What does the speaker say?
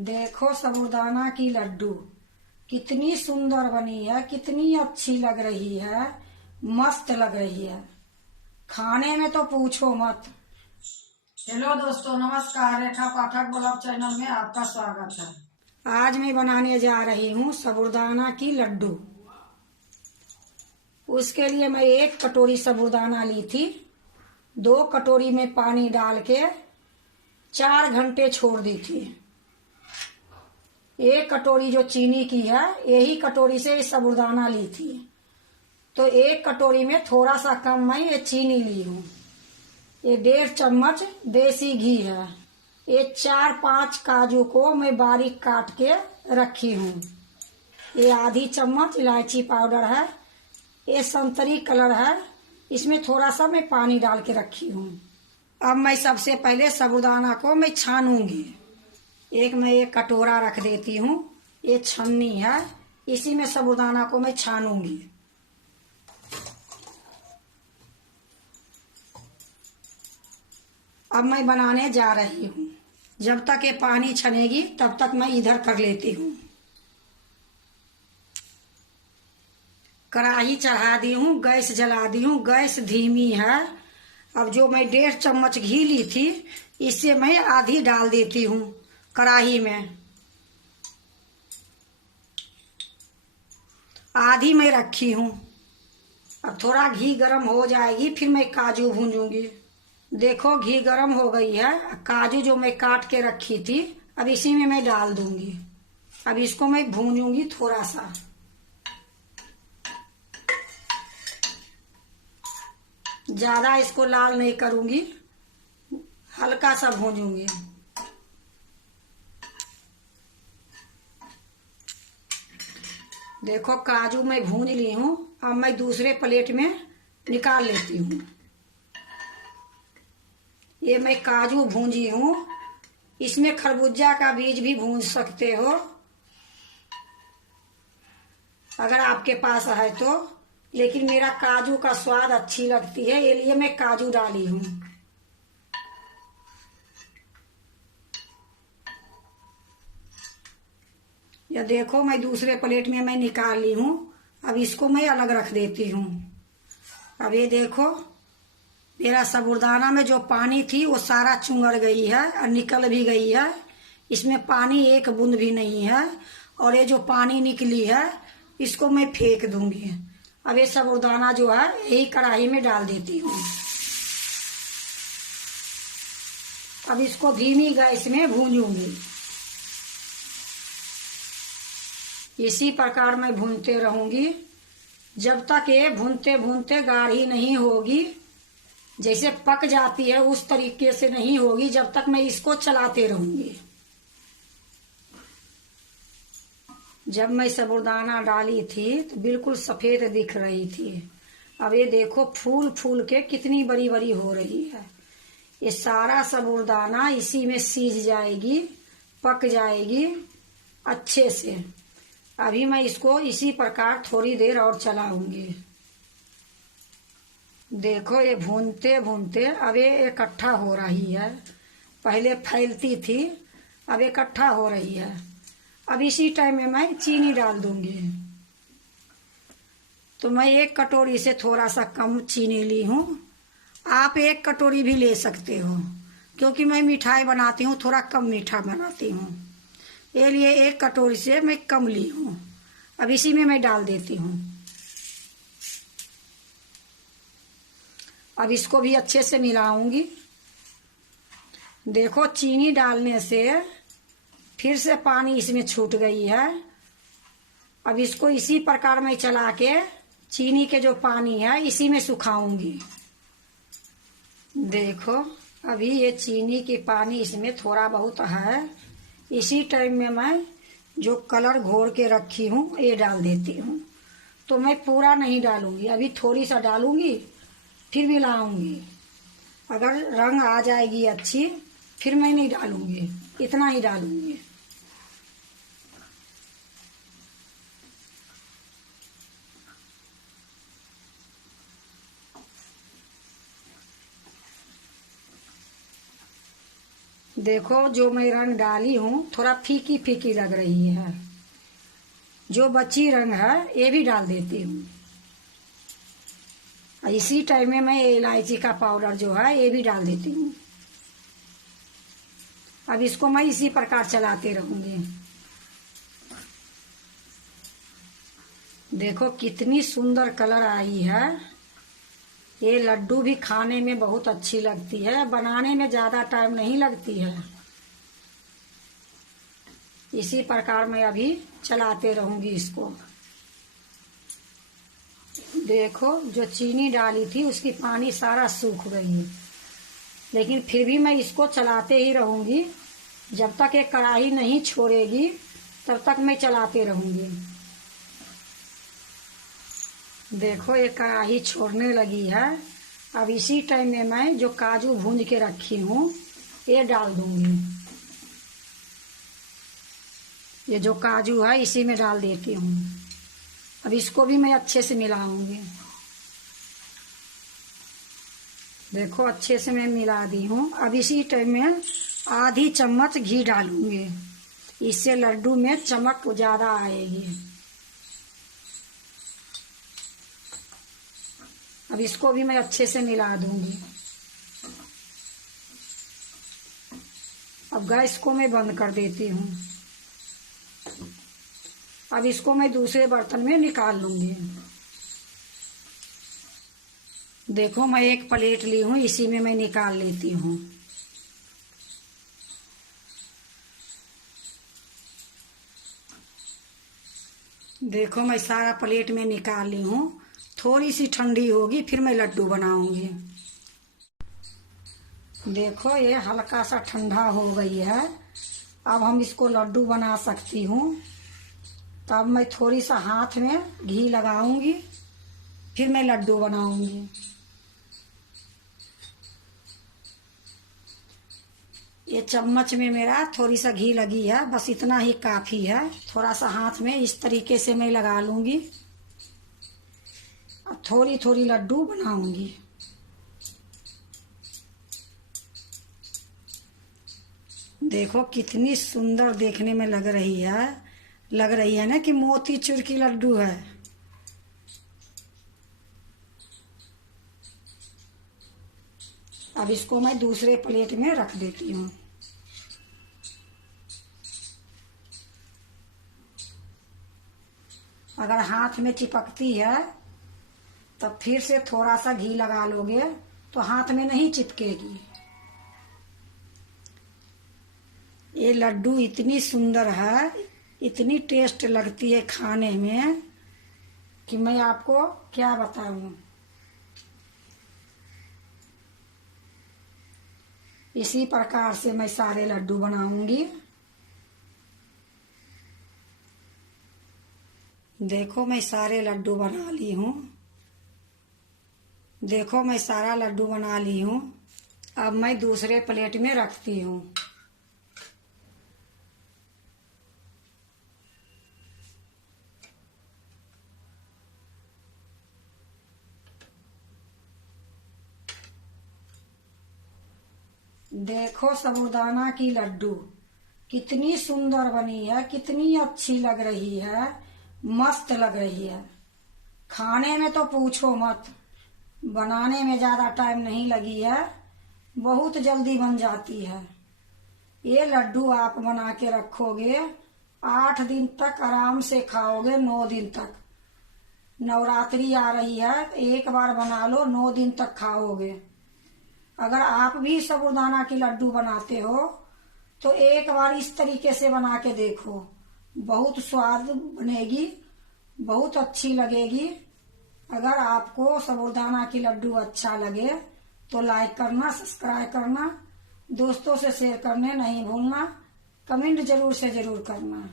देखो साबूदाना की लड्डू कितनी सुंदर बनी है, कितनी अच्छी लग रही है, मस्त लग रही है। खाने में तो पूछो मत। हेलो दोस्तों, नमस्कार। रेखा पाठक ब्लॉग चैनल में आपका स्वागत है। आज मैं बनाने जा रही हूँ साबूदाना की लड्डू। उसके लिए मैं 1 कटोरी साबूदाना ली थी। 2 कटोरी में पानी डाल के 4 घंटे छोड़ दी थी। 1 कटोरी जो चीनी की है, यही कटोरी से ये साबूदाना ली थी, तो 1 कटोरी में थोड़ा सा कम मैं ये चीनी ली हूँ। ये 1.5 चम्मच देसी घी है। ये 4-5 काजू को मैं बारीक काट के रखी हूँ। ये आधी चम्मच इलायची पाउडर है। ये संतरी कलर है, इसमें थोड़ा सा मैं पानी डाल के रखी हूँ। अब मैं सबसे पहले साबूदाना को मैं छानूंगी। मैं एक कटोरा रख देती हूँ। ये छन्नी है, इसी में साबूदाना को मैं छानूंगी। अब मैं बनाने जा रही हूँ। जब तक ये पानी छनेगी तब तक मैं इधर कर लेती हूँ। कढ़ाई चढ़ा दी हूँ, गैस जला दी हूँ। गैस धीमी है। अब जो मैं 1.5 चम्मच घी ली थी, इससे मैं आधी डाल देती हूँ कढ़ाई में। आधी मैं रखी हूँ। अब थोड़ा घी गरम हो जाएगी, फिर मैं काजू भूंजूंगी। देखो घी गरम हो गई है। काजू जो मैं काट के रखी थी, अब इसी में मैं डाल दूंगी। अब इसको मैं भूंजूंगी थोड़ा सा। ज्यादा इसको लाल नहीं करूंगी, हल्का सा भूंजूंगी। देखो काजू मैं भूंज ली हूँ। अब मैं दूसरे प्लेट में निकाल लेती हूँ। ये मैं काजू भूंजी हूँ। इसमें खरबूजा का बीज भी भूंज सकते हो अगर आपके पास है तो, लेकिन मेरा काजू का स्वाद अच्छी लगती है, ये लिए मैं काजू डाली हूँ। या देखो मैं दूसरे प्लेट में मैं निकाल ली हूँ। अब इसको मैं अलग रख देती हूँ। अब ये देखो मेरा साबूदाना में जो पानी थी वो सारा चुंगड़ गई है और निकल भी गई है। इसमें पानी 1 बूंद भी नहीं है। और ये जो पानी निकली है, इसको मैं फेंक दूंगी। अब ये साबूदाना जो है यही कढ़ाई में डाल देती हूँ। अब इसको धीमी गैस में भूंजूंगी। इसी प्रकार मैं भूनते रहूंगी जब तक ये भूनते भूनते गाढ़ी नहीं होगी। जैसे पक जाती है उस तरीके से नहीं होगी, जब तक मैं इसको चलाते रहूंगी। जब मैं साबूदाना डाली थी तो बिल्कुल सफेद दिख रही थी। अब ये देखो फूल फूल के कितनी बड़ी बड़ी हो रही है। ये सारा साबूदाना इसी में सीज जाएगी, पक जाएगी अच्छे से। अभी मैं इसको इसी प्रकार थोड़ी देर और चलाऊंगी। देखो ये भूनते भूनते अब ये इकट्ठा हो रही है। पहले फैलती थी, अब इकट्ठा हो रही है। अब इसी टाइम में मैं चीनी डाल दूंगी। तो मैं 1 कटोरी से थोड़ा सा कम चीनी ली हूँ। आप 1 कटोरी भी ले सकते हो, क्योंकि मैं मिठाई बनाती हूँ, थोड़ा कम मीठा बनाती हूँ, ये लिए 1 कटोरी से मैं कम ली हूँ। अब इसी में मैं डाल देती हूँ। अब इसको भी अच्छे से मिलाऊंगी। देखो चीनी डालने से फिर से पानी इसमें छूट गई है। अब इसको इसी प्रकार में चला के चीनी के जो पानी है इसी में सुखाऊंगी। देखो अभी ये चीनी की पानी इसमें थोड़ा बहुत है। इसी टाइम में मैं जो कलर घोर के रखी हूँ ये डाल देती हूँ। तो मैं पूरा नहीं डालूंगी, अभी थोड़ी सा डालूंगी, फिर मिलाऊंगी। अगर रंग आ जाएगी अच्छी, फिर मैं नहीं डालूंगी, इतना ही डालूंगी। देखो जो मैं रंग डाली हूँ थोड़ा फीकी फीकी लग रही है। जो बची रंग है ये भी डाल देती हूँ। इसी टाइम में मैं इलायची का पाउडर जो है ये भी डाल देती हूँ। अब इसको मैं इसी प्रकार चलाते रहूंगी। देखो कितनी सुंदर कलर आई है। ये लड्डू भी खाने में बहुत अच्छी लगती है, बनाने में ज्यादा टाइम नहीं लगती है। इसी प्रकार मैं अभी चलाते रहूंगी इसको। देखो जो चीनी डाली थी उसकी पानी सारा सूख गई है, लेकिन फिर भी मैं इसको चलाते ही रहूंगी। जब तक ये कढ़ाई नहीं छोड़ेगी तब तक मैं चलाते रहूंगी। देखो ये कढ़ाई छोड़ने लगी है। अब इसी टाइम में मैं जो काजू भूंज के रखी हूँ ये डाल दूंगी। ये जो काजू है इसी में डाल देती हूँ। अब इसको भी मैं अच्छे से मिलाऊंगी। देखो अच्छे से मैं मिला दी हूँ। अब इसी टाइम में आधी चम्मच घी डालूंगी, इससे लड्डू में चमक ज्यादा आएगी। अब इसको भी मैं अच्छे से मिला दूंगी। अब गैस को मैं बंद कर देती हूँ। अब इसको मैं दूसरे बर्तन में निकाल लूंगी। देखो मैं एक प्लेट ली हूँ, इसी में मैं निकाल लेती हूँ। देखो मैं सारा प्लेट में निकाल ली हूँ। थोड़ी सी ठंडी होगी फिर मैं लड्डू बनाऊंगी। देखो ये हल्का सा ठंडा हो गई है। अब हम इसको लड्डू बना सकती हूँ। तब मैं थोड़ी सा हाथ में घी लगाऊंगी, फिर मैं लड्डू बनाऊंगी। ये चम्मच में मेरा थोड़ी सा घी लगी है, बस इतना ही काफी है। थोड़ा सा हाथ में इस तरीके से मैं लगा लूंगी। अब थोड़ी थोड़ी लड्डू बनाऊंगी। देखो कितनी सुंदर देखने में लग रही है ना कि मोतीचूर की लड्डू है। अब इसको मैं दूसरे प्लेट में रख देती हूँ। अगर हाथ में चिपकती है तो फिर से थोड़ा सा घी लगा लोगे तो हाथ में नहीं चिपकेगी। ये लड्डू इतनी सुंदर है, इतनी टेस्ट लगती है खाने में कि मैं आपको क्या बताऊं। इसी प्रकार से मैं सारे लड्डू बनाऊंगी। देखो मैं सारे लड्डू बना ली हूँ। देखो मैं सारा लड्डू बना ली हूँ। अब मैं दूसरे प्लेट में रखती हूँ। देखो साबूदाना की लड्डू कितनी सुंदर बनी है, कितनी अच्छी लग रही है, मस्त लग रही है। खाने में तो पूछो मत, बनाने में ज्यादा टाइम नहीं लगी है, बहुत जल्दी बन जाती है। ये लड्डू आप बना के रखोगे 8 दिन तक आराम से खाओगे, 9 दिन तक। नवरात्रि आ रही है, एक बार बना लो, 9 दिन तक खाओगे। अगर आप भी साबूदाना की लड्डू बनाते हो तो एक बार इस तरीके से बना के देखो, बहुत स्वाद बनेगी, बहुत अच्छी लगेगी। अगर आपको साबूदाना की लड्डू अच्छा लगे तो लाइक करना, सब्सक्राइब करना, दोस्तों से शेयर करने नहीं भूलना, कमेंट जरूर से जरूर करना।